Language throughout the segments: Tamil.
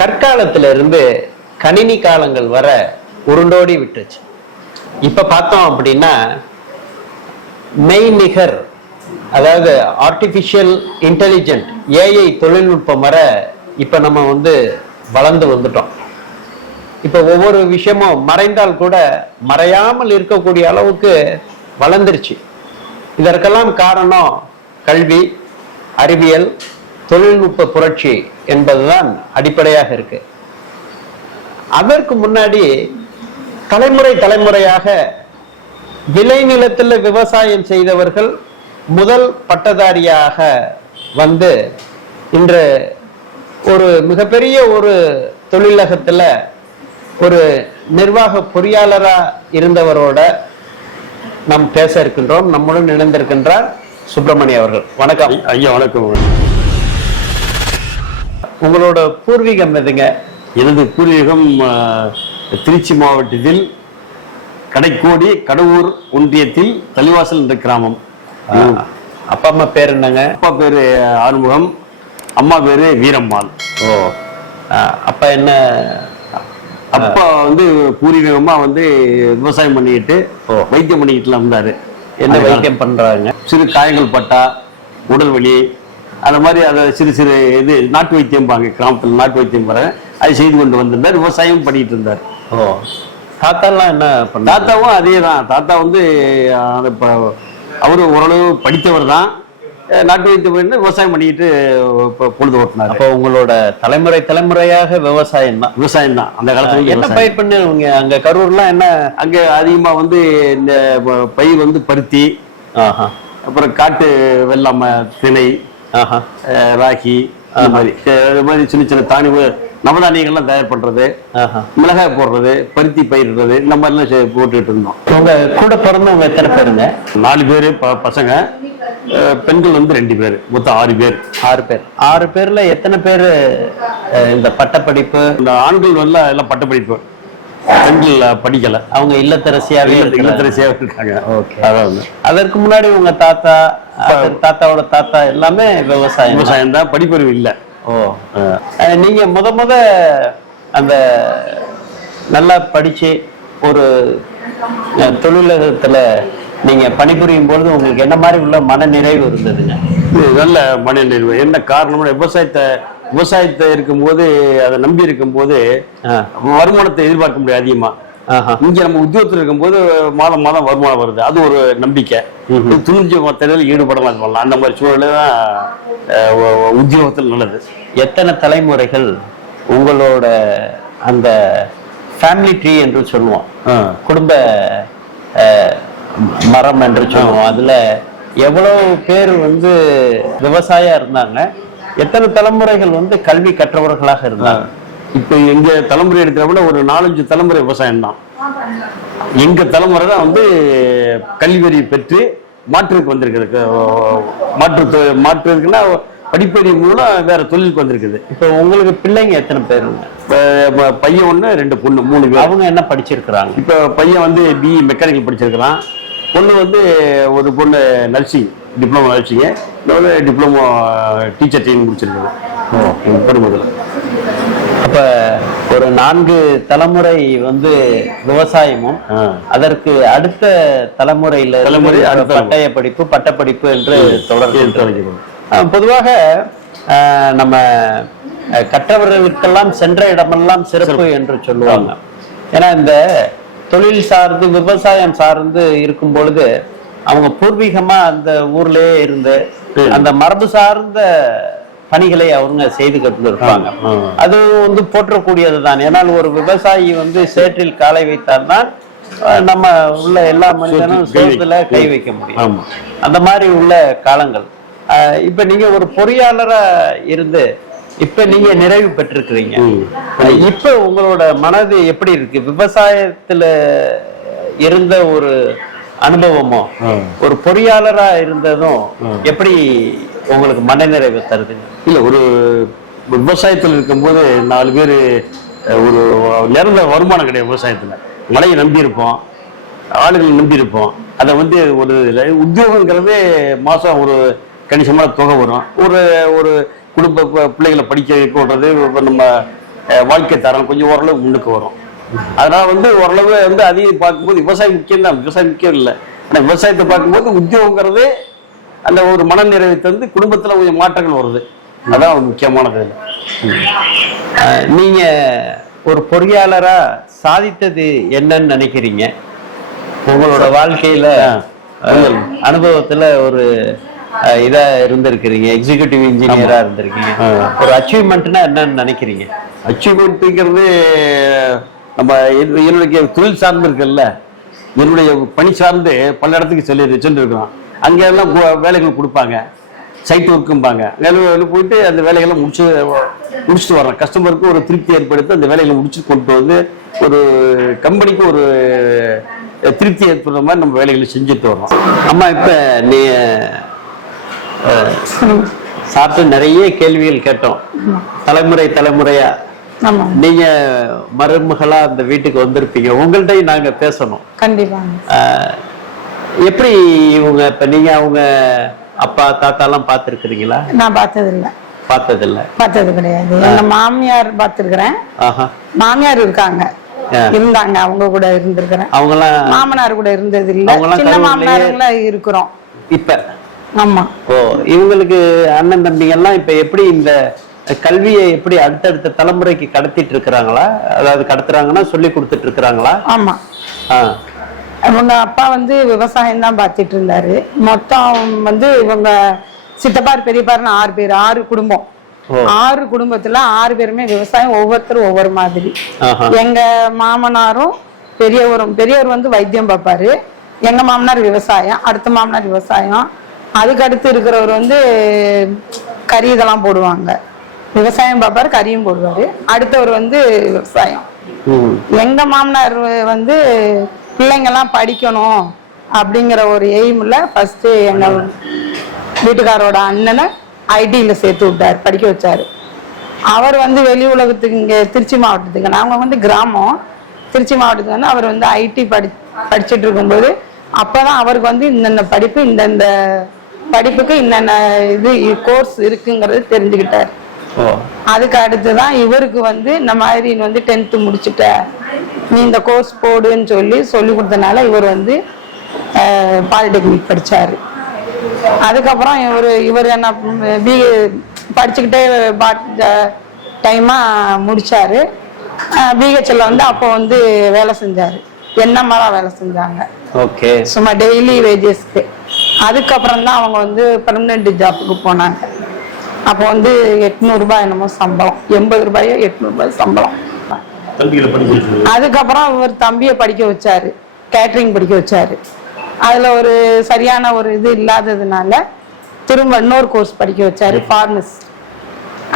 கற்காலத்துல இருந்து கணினி காலங்கள் வர உருண்டோடி விட்டுருச்சு. இப்ப பார்த்தோம் அப்படின்னா மெய்நிகர், அதாவது ஆர்டிபிஷியல் இன்டெலிஜென்ட் ஏஐ தொழில்நுட்பம் வர இப்ப நம்ம வளர்ந்து வந்துட்டோம். இப்ப ஒவ்வொரு விஷயமும் மறைந்தால் கூட மறையாமல் இருக்கக்கூடிய அளவுக்கு வளர்ந்துருச்சு. இதற்கெல்லாம் காரணம் கல்வி, அறிவியல், தொழில்நுட்ப புரட்சி என்பதுதான் அடிப்படையாக இருக்கு. அதற்கு முன்னாடி தலைமுறையாக விளைநிலத்தில் விவசாயம் செய்தவர்கள் முதல் பட்டதாரியாக வந்து இன்று ஒரு மிகப்பெரிய ஒரு தொழிலகத்துல ஒரு நிர்வாக பொறியாளரா இருந்தவரோட நாம் பேச இருக்கின்றோம். நம்முடன் இணைந்திருக்கின்றார் சுப்பிரமணியம் அவர்கள். வணக்கம் ஐயா. வணக்கம். உங்களோட பூர்வீகம் எதுங்க? எனது பூர்வீகம் திருச்சி மாவட்டத்தில் கடைக்கோடி கடவுர் ஒன்றியத்தில் தலிவாசல் என்ற கிராமம். அப்பா அம்மா பேர் என்னங்க? அப்பா பேரு ஆறுமுகம், அம்மா பேரு வீரம்மாள். ஓ, அப்பா என்ன? அப்பா பூர்வீகமா விவசாயம் பண்ணிக்கிட்டு வைத்தியம் பண்ணிக்கிட்டுலாம் இருந்தாரு. என்ன வைத்தியம் பண்றாங்க? சிறு காயங்கள் பட்டா, உடல் வலி, அந்த மாதிரி அதை சிறு சிறு இது நாட்டு வைத்தியம் பாங்க, கிராமத்தில் நாட்டு வைத்தியம் பாரு, அதை செய்து கொண்டு வந்திருந்தார். விவசாயம் பண்ணிட்டு இருந்தார். ஓ, தாத்தாலாம் என்ன பண்ண? தாத்தாவும் அதே தான். தாத்தா அவரு ஓரளவு படித்தவர் தான். நாட்டு வைத்தியம் விவசாயம் பண்ணிக்கிட்டு பொழுது ஓட்டினார். அப்போ உங்களோட தலைமுறையாக விவசாயம் தான் அந்த காலத்துல. என்ன பயிர் பண்ணுவீங்க அங்க கரூர்லாம்? என்ன அங்க அதிகமா இந்த பயிர் பருத்தி, அப்புறம் காட்டு வெள்ளாமை, திணை, ராகி, அது மாதிரி சின்ன சின்ன நவதானியங்கள்லாம் தயார் பண்றது, மிளகாய் போடுறது, பருத்தி பயிரிடுறது, இந்த மாதிரிலாம் போட்டுக்கிட்டு இருந்தோம். உங்க கூட பிறந்தவங்க எத்தனை பேருங்க? 4 பேரு பசங்க, பெண்கள் 2 பேர், மொத்தம் 6 பேர். 6 பேர்ல எத்தனை பேரு இந்த பட்டப்படிப்பு? இந்த ஆண்கள் எல்லாம் பட்டப்படிப்பு, பெண்கள் படிக்கல. அவங்க இல்லத்தரசியாவே இருக்காங்க. அதற்கு முன்னாடி உங்க தாத்தாவோட தாத்தா எல்லாமே விவசாயம் தான், படிப்பறிவு இல்லை. ஓ, நீங்க முத அந்த நல்லா படிச்சு ஒரு தொழிலகத்துல நீங்க பணிபுரியும் பொழுது உங்களுக்கு என்ன மாதிரி உள்ள மன நிறைவு இருந்ததுங்க? நல்ல மன நிறைவு. என்ன காரணம்? விவசாயத்தை இருக்கும்போது, அதை நம்பி இருக்கும்போது வருமானத்தை எதிர்பார்க்க முடியாது அதிகமா. இங்க நம்ம உத்தியோகத்தில் இருக்கும்போது மாதம் வருமானம் வருது, அது ஒரு நம்பிக்கை. துணிஞ்சு மற்ற ஈடுபடலாம் சொல்லலாம். அந்த மாதிரி சூழல தான் உத்தியோகத்தில் நல்லது. எத்தனை தலைமுறைகள் உங்களோட அந்த ஃபேமிலி ட்ரீ என்று சொல்லுவோம், குடும்ப மரம் என்று சொல்லுவோம், அதுல எவ்வளவு பேர் விவசாயம் இருந்தாங்க? எத்தனை தலைமுறைகள் கல்வி கற்றவர்களாக இருந்தாங்க? இப்ப எங்க தலைமுறை எடுக்கிறப்ப ஒரு 4-5 தலைமுறை விவசாயம் தான். எங்க தலைமுறை தான் கல்வியறி பெற்று மாற்றுக்கு வந்திருக்குது. மாற்றுக்குன்னா படிப்பறிவு மூலம் வேற தொழிலுக்கு வந்திருக்குது. இப்ப உங்களுக்கு பிள்ளைங்க எத்தனை பேர்? பையன் 1, 2 பொண்ணு, 3 பேர். அவங்க என்ன படிச்சிருக்கிறாங்க? இப்ப பையன் பிஇ மெக்கானிக்கல் படிச்சிருக்கிறான். பொண்ணு ஒரு பொண்ணு நர்சிங், டிப்ளமோ நர்சிங், இன்னொரு டிப்ளமோ டீச்சர் ட்ரைனிங் முடிச்சிருக்காங்க. அப்ப ஒரு 4 தலைமுறை விவசாயமும், அதற்கு அடுத்த தலைமுறையில பட்டய படிப்பு, பட்டப்படிப்பு என்று தொடர்ந்து. பொதுவாக நம்ம கற்றவர்களுக்கெல்லாம் சென்ற இடமெல்லாம் சிறப்பு என்று சொல்லுவாங்க. ஏன்னா இந்த தொழில் சார்ந்து விவசாயம் சார்ந்து இருக்கும் பொழுது அவங்க பூர்வீகமா அந்த ஊர்லயே இருந்து அந்த மரபு சார்ந்த பணிகளை அவங்க செய்து கட்டு இருப்பாங்க. அது போற்றக்கூடியது தான். ஏன்னால் ஒரு விவசாயி சேற்றில் காலை வைத்தார்தான் நம்ம உள்ள எல்லா மனிதனும் சோத்துல கை வைக்க முடியும். அந்த மாதிரி உள்ள காலங்கள். இப்ப நீங்க ஒரு பொறியாளரா இருந்து இப்ப நீங்க நிறைவு பெற்றிருக்கிறீங்க. இப்ப உங்களோட மனது எப்படி இருக்கு? விவசாயத்துல இருந்த ஒரு அனுபவமோ ஒரு பொறியாளரா இருந்ததும் எப்படி உங்களுக்கு மன நிறைவு தருதுங்க? இல்ல, ஒரு விவசாயத்தில் இருக்கும்போது 4 பேர் ஒரு நிரந்தர வருமானம் கிடையாது. விவசாயத்துல மழையை நம்பி இருப்போம், ஆளுகளை நம்பி இருப்போம். அதை ஒரு உத்தியோகங்கிறதே மாசம் ஒரு கணிசமான தொகை வரும். ஒரு குடும்ப பிள்ளைகளை படிக்க வைக்கிறது, நம்ம வாழ்க்கை தரம் கொஞ்சம் ஓரளவு முன்னுக்கு வரும். அதனால வந்து ஓரளவு வந்து அதிகம் பார்க்கும்போது விவசாயம் முக்கியம் தான், விவசாயம் முக்கியம் இல்லை. ஆனால் விவசாயத்தை பார்க்கும்போது உத்தியோகங்கிறது அந்த ஒரு மன நிறைவை தந்து குடும்பத்தில் கொஞ்சம் மாற்றங்கள் வருது. அதான் ஒரு முக்கியமானது. நீங்க ஒரு பொறியாளரா சாதித்தது என்னன்னு நினைக்கிறீங்க? உங்களோட வாழ்க்கையில அனுபவத்துல ஒரு இதா இருந்திருக்கிறீங்க, எக்ஸிகியூட்டிவ் இன்ஜினியரா இருந்திருக்கீங்க. ஒரு அச்சீவ்மெண்ட்னா என்னன்னு நினைக்கிறீங்க? அச்சீவ்மெண்ட்டுங்கிறது நம்ம என்னுடைய தொழில் சார்ந்து இருக்குல்ல, என்னுடைய பணி சார்ந்து பல இடத்துக்கு சென்றிருக்கிறோம். அங்கெல்லாம் வேலைகள் கொடுப்பாங்க, சைட் ஒர்க்கும்பாங்க. வேலை போயிட்டு அந்த வேலைகளை முடிச்சுட்டு வர்றோம். கஸ்டமருக்கு ஒரு திருப்தி ஏற்படுத்தி அந்த வேலைகளை முடிச்சு கொண்டு வந்து ஒரு கம்பெனிக்கு ஒரு திருப்தி ஏற்படுற மாதிரி நம்ம வேலைகளை செஞ்சுட்டு வர்றோம். அம்மா, இப்ப நீ சாப்பிட்டு நிறைய கேள்விகள் கேட்டோம். தலைமுறையா நீங்க மருமகளா அந்த வீட்டுக்கு வந்திருப்பீங்க, உங்கள்கிட்டையும் நாங்க பேசணும் கண்டிப்பா. எப்படி இவங்க இப்ப நீங்க அவங்க அப்பா தாத்தா எல்லாம் பாத்துருக்கீங்களா? நான் பார்த்தது கிடையாது. எங்க மாமியார் பார்த்திருக்கிறேன். மாமியார் இருந்தாங்க, அவங்க கூட இருந்திருக்கிறேன். அவங்கலாம் மாமனார் கூட இருந்தது இல்ல, சின்ன மாமனாருங்களா இருக்கிறோம் இப்ப. ஆமா. ஓ, இவங்களுக்கு அண்ணன் தம்பிங்க எல்லாம் இப்ப எப்படி இந்த கல்வியை எப்படி அடுத்தடுத்த தலைமுறைக்கு கடத்திட்டு இருக்கிறாங்களா? அதாவது கடத்துறாங்கன்னா சொல்லி கொடுத்துட்டு இருக்கிறாங்களா? ஆமா. அவங்க அப்பா வந்து விவசாயம் தான் பார்த்துட்டு இருந்தாரு. மொத்தம் வந்து இவங்க சித்தப்பார் பெரியப்பாருன்னு 6 பேர், 6 குடும்பம். 6 குடும்பத்துல 6 பேருமே விவசாயம், ஒவ்வொருத்தரும் ஒவ்வொரு மாதிரி. எங்க மாமனாரும் பெரியவர் வந்து வைத்தியம் பார்ப்பாரு. எங்க மாமனார் விவசாயம், அடுத்த மாமனார் விவசாயம், அதுக்கு அடுத்து இருக்கிறவர் வந்து கறி இதெல்லாம் போடுவாங்க. விவசாயம் பார்ப்பாரு, கறியும் போடுவாரு. அடுத்தவர் வந்து விவசாயம். எங்க மாமனார் வந்து பிள்ளைங்கெல்லாம் படிக்கணும் அப்படிங்கிற ஒரு எய்ம்ல ஃபர்ஸ்ட் எங்க வீட்டுக்காரோட அண்ணனை ஐடியில சேர்த்து விட்டாரு, படிக்க வச்சாரு. அவர் வந்து வெளி உலகத்துக்கு இங்க திருச்சி மாவட்டத்துக்கு, நாங்க வந்து கிராமம், திருச்சி மாவட்டத்துக்கு வந்து அவர் வந்து ஐடி படிச்சுட்டு இருக்கும்போது அப்பதான் அவருக்கு வந்து இந்தந்த படிப்பு, இந்தந்த படிப்புக்கு என்னென்ன இது கோர்ஸ் இருக்குங்கிறது தெரிஞ்சுக்கிட்டாரு. அதுக்கு அடுத்துதான் இவருக்கு வந்து இந்த மாதிரி வந்து 10th முடிச்சுட்ட, நீ இந்த கோர்ஸ் போடுன்னு சொல்லி கொடுத்தனால இவர் வந்து பாலிடெக்னிக் படிச்சாரு. அதுக்கப்புறம் இவர் என்ன பிஏ படிச்சுக்கிட்டே டைமா முடிச்சாரு. பிஹெச்ல வந்து அப்போ வந்து வேலை செஞ்சாரு, என்னமாரா வேலை செஞ்சாங்க, சும்மா டெய்லி வேஜஸ்க்கு. அதுக்கப்புறம் தான் அவங்க வந்து பெர்மனன்ட் ஜாப்புக்கு போனாங்க. அப்போ வந்து 800 ரூபாய் என்னமோ சம்பளம், 80 ரூபாயோ 800 ரூபாய் சம்பளம். அதுக்கப்புறம் இவர் தம்பியை படிக்க வச்சாரு, கேட்டரிங் படிக்க வச்சாரு. அதுல ஒரு சரியான ஒரு இது இல்லாததுனால திரும்ப இன்னொரு கோர்ஸ் படிக்க வச்சாரு, ஃபார்மசி.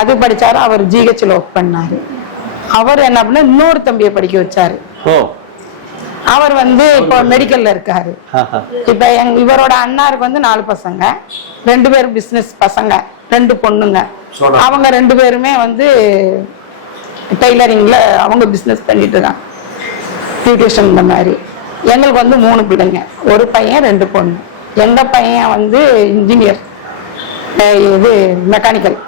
அது படிச்சாரு. அவர் ஜிஹெச்ல ஒர்க் பண்ணாரு. அவர் என்ன பண்ண இன்னொரு தம்பியை படிக்க வச்சாரு. அவர் வந்து இப்போ மெடிக்கல்ல இருக்காரு. இப்ப இவரோட அண்ணாருக்கு வந்து 4 பசங்க, 2 பேரும் பிசினஸ் பசங்க, 2 பொண்ணுங்க. அவங்க 2 பேருமே வந்து டெய்லரிங்ல அவங்க பிசினஸ் பண்ணிட்டு தான், பியூட்டிஷியன் இந்த மாதிரி. எங்களுக்கு வந்து 3 பிள்ளைங்க, ஒரு பையன் 2 பொண்ணு. எங்க பையன் வந்து இன்ஜினியர், இது மெக்கானிக்கல்.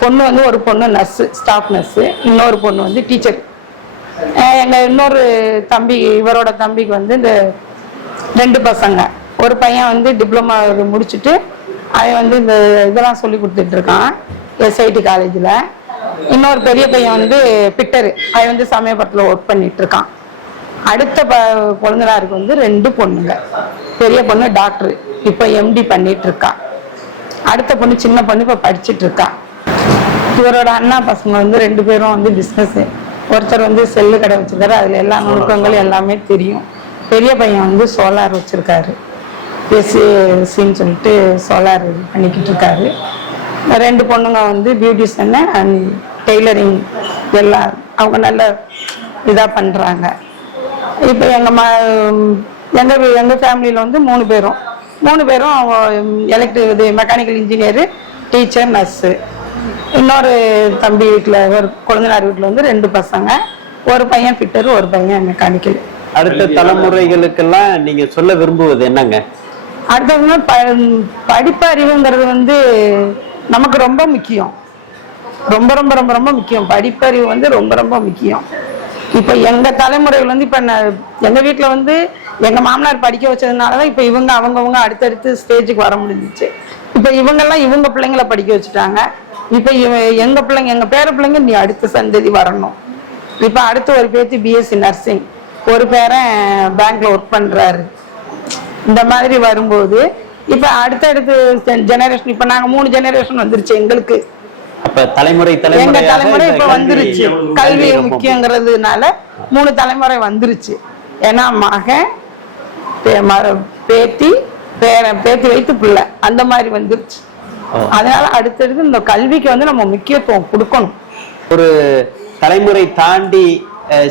பொண்ணு வந்து ஒரு பொண்ணு நர்ஸு, ஸ்டாஃப் நர்ஸு, இன்னொரு பொண்ணு வந்து டீச்சர். எங்க இன்னொரு தம்பி, இவரோட தம்பிக்கு வந்து இந்த 2 பசங்க. ஒரு பையன் வந்து டிப்ளமா முடிச்சுட்டு அவன் வந்து இந்த இதெல்லாம் சொல்லி கொடுத்துட்டு இருக்கான் எஸ்ஐடி காலேஜில். இன்னொரு பெரிய பையன் வந்து பிட்டரு, அவன் வந்து சமயபுரத்தில் ஒர்க் பண்ணிட்டு இருக்கான். அடுத்த குழந்தைனாருக்கு வந்து 2 பொண்ணுங்க. பெரிய பொண்ணு டாக்டர், இப்போ எம்டி பண்ணிட்டு இருக்கா. அடுத்த பொண்ணு சின்ன பொண்ணு இப்போ படிச்சுட்டு இருக்கா. இவரோட அண்ணா பசங்க வந்து 2 பேரும் வந்து பிஸ்னஸ். ஒருத்தர் வந்து செல்லு கடை வச்சிருக்காரு, அதுல எல்லா நுணுக்கங்களும் எல்லாமே தெரியும். பெரிய பையன் வந்து சோலார் வச்சிருக்காரு, எஸ்சின்னு சொல்லிட்டு சோலார் பண்ணிக்கிட்டு இருக்காரு. 2 பொண்ணுங்க வந்து பியூட்டிஷியன் அண்ட் டெய்லரிங் எல்லாம் அவங்க நல்ல இதா பண்றாங்க. இப்போ எங்க ஃபேமிலியில வந்து 3 பேரும் electric mechanical engineer, teacher, nurse. இன்னொரு தம்பி வீட்டுல, ஒரு குழந்தைனார் வீட்டுல வந்து 2 பசங்க, ஒரு பையன் பிட்டரு, ஒரு பையன் மெக்கானிக்கல். அடுத்த தலைமுறைகளுக்கெல்லாம் நீங்க சொல்ல விரும்புவது என்னங்க? அடுத்தவங்க படிப்பு அறிவுங்கிறது வந்து நமக்கு ரொம்ப முக்கியம். ரொம்ப ரொம்ப ரொம்ப ரொம்ப முக்கியம். படிப்பறிவு வந்து ரொம்ப ரொம்ப முக்கியம். இப்ப எங்க தலைமுறைகள் வந்து இப்ப எங்க வீட்டுல வந்து எங்க மாமனார் படிக்க வச்சதுனாலதான் இப்ப இவங்க அவங்கவுங்க அடுத்தடுத்து ஸ்டேஜுக்கு வர முடிஞ்சிச்சு. இப்ப இவங்கெல்லாம் இவங்க பிள்ளைங்களை படிக்க வச்சுட்டாங்க. இப்ப எங்க பிள்ளைங்க, எங்க பேர பிள்ளைங்க நீ அடுத்த சந்ததி வரணும். இப்ப அடுத்து ஒரு பேத்தி பிஎஸ்சி நர்சிங், ஒரு பேரன் பேங்க்ல ஒர்க் பண்றாரு. இந்த மாதிரி வரும்போது இப்ப அடுத்தடுத்து ஜெனரேஷன், இப்ப நாங்க 3 ஜெனரேஷன் வந்துருச்சு எங்களுக்கு. அப்ப தலைமுறை எங்க தலைமுறை இப்ப வந்துருச்சு. கல்வி முக்கியங்கிறதுனால 3 தலைமுறை வந்துருச்சு. ஏன்னா மகன், பேத்தி, பேத்தி வைத்து பிள்ளை, அந்த மாதிரி வந்துருச்சு. அதனால அடுத்தடுத்து இந்த கல்விக்கு வந்து நம்ம முக்கியத்துவம் கொடுக்கணும். ஒரு தலைமுறை தாண்டி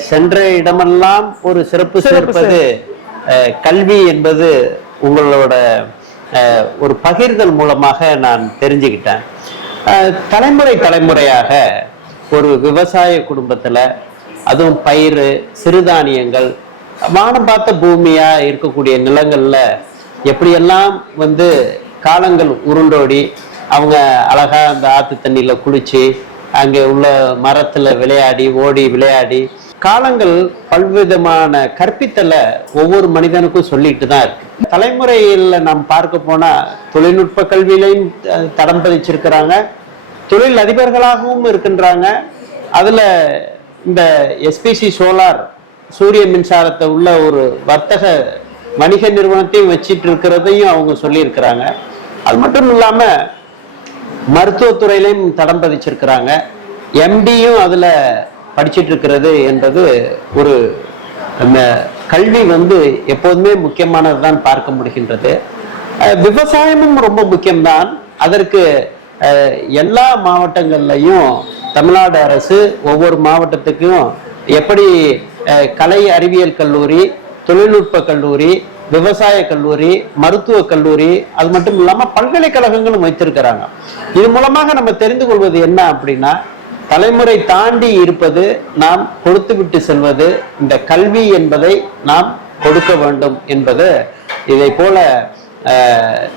சென்ற இடமெல்லாம் ஒரு சிறப்பு சேர்ப்பது கல்வி என்பது உங்களோட ஒரு பகிர்தல் மூலமாக நான் தெரிஞ்சுக்கிட்டேன். தலைமுறை தலைமுறையாக ஒரு விவசாய குடும்பத்துல, அதுவும் பயிர், சிறுதானியங்கள், வானம் பார்த்த பூமியா இருக்கக்கூடிய நிலங்கள்ல எப்படியெல்லாம் வந்து காலங்கள் உருண்டோடி அவங்க அழகா அந்த ஆத்து தண்ணியில குளிச்சு, அங்கே உள்ள மரத்துல விளையாடி, ஓடி விளையாடி, காலங்கள் பல்விதமான கற்பித்தலை ஒவ்வொரு மனிதனுக்கும் சொல்லிட்டு தான் இருக்கு. தலைமுறையில் நாம் பார்க்க போனா தொழில்நுட்ப கல்வியிலையும் தடம் பதிச்சிருக்கிறாங்க, தொழில் அதிபர்களாகவும் இருக்கின்றாங்க. அதுல இந்த எஸ்பிசி சோலார் சூரிய மின்சாரத்தை உள்ள ஒரு வர்த்தக வணிக நிறுவனத்தையும் வச்சிட்டு இருக்கிறதையும் அவங்க சொல்லியிருக்கிறாங்க. அது மட்டும் இல்லாம மருத்துவத்துறையிலையும் தடம் பதிச்சிருக்கிறாங்க. எம்டியும் அதுல படிச்சுட்டு இருக்கிறது என்பது ஒரு அந்த கல்வி வந்து எப்போதுமே முக்கியமானதுதான் பார்க்க முடிகின்றது. விவசாயமும் ரொம்ப முக்கியம்தான். அதற்கு எல்லா மாவட்டங்கள்லையும் தமிழ்நாடு அரசு ஒவ்வொரு மாவட்டத்துக்கும் எப்படி கலை அறிவியல் கல்லூரி, தொழில்நுட்ப கல்லூரி, விவசாய கல்லூரி, மருத்துவ கல்லூரி, அது மட்டும் இல்லாம பல்கலைக்கழகங்களும் வைத்திருக்கிறாங்க. இது மூலமாக நம்ம தெரிந்து கொள்வது என்ன அப்படின்னா, தலைமுறை தாண்டி இருப்பது, நாம் கொடுத்து விட்டு செல்வது, இந்த கல்வி என்பதை நாம் கொடுக்க வேண்டும் என்பது. இதை போல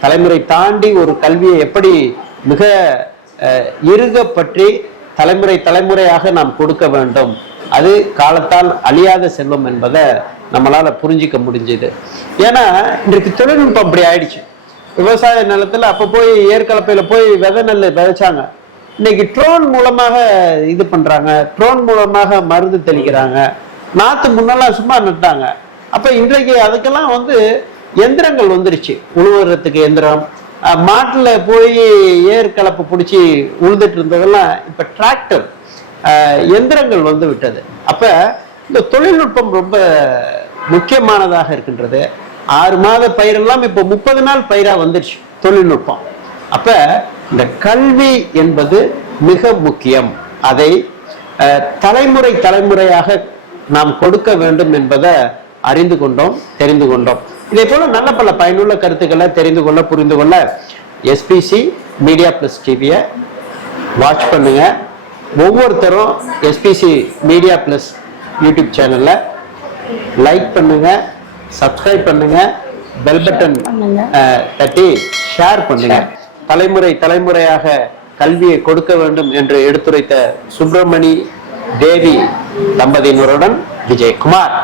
தலைமுறை தாண்டி ஒரு கல்வியை எப்படி மிக இறுக பற்றி தலைமுறை தலைமுறையாக நாம் கொடுக்க வேண்டும், அது காலத்தால் அழியாத செல்வம் என்பதை நம்மளால புரிஞ்சிக்க முடிஞ்சது. ஏன்னா இன்றைக்கு தொழில்நுட்பம் அப்படி ஆயிடுச்சு. விவசாய நிலத்துல அப்ப போய் ஏற்கலப்பையில போய் விதை நெல் விதைச்சாங்க. இன்னைக்கு ட்ரோன் மூலமாக இது பண்றாங்க, ட்ரோன் மூலமாக மருந்து தெளிக்கிறாங்க. நாத்து முன்னெல்லாம் சும்மா நட்டாங்க. அப்ப இன்றைக்கு அதுக்கெல்லாம் வந்து எந்திரங்கள் வந்துருச்சு. உழுவுறதுக்கு எந்திரம், மாட்டுல போய் ஏற்கலப்பை பிடிச்சி உழுதுட்டு இருந்ததெல்லாம் இப்ப டிராக்டர், எந்திரங்கள் வந்து விட்டது. அப்ப இந்த தொழில்நுட்பம் ரொம்ப முக்கியமானதாக இருக்கின்றது. 6 மாத பயிரெல்லாம் இப்ப 30 நாள் பயிரா வந்துருச்சு தொழில்நுட்பம். அப்ப இந்த கல்வி என்பது மிக முக்கியம். அதை தலைமுறை தலைமுறையாக நாம் கொடுக்க வேண்டும் என்பதை அறிந்து கொண்டோம், தெரிந்து கொண்டோம். இதே போல நல்ல பல பயனுள்ள கருத்துக்களை தெரிந்து கொள்ள, புரிந்து கொள்ள எஸ்பிசி மீடியா பிளஸ் டிவியை வாட்ச் பண்ணுங்க. ஒவ்வொருத்தரும் எஸ்பிசி மீடியா பிளஸ் யூடியூப் சேனல்ல லைக் பண்ணுங்க, சப்ஸ்கிரைப் பண்ணுங்க, பெல் பட்டன் தட்டி ஷேர் பண்ணுங்க. தலைமுறை தலைமுறையாக கல்வியை கொடுக்க வேண்டும் என்று எடுத்துரைத்த சுப்பிரமணி தேவி தம்பதியினருடன் விஜயகுமார்.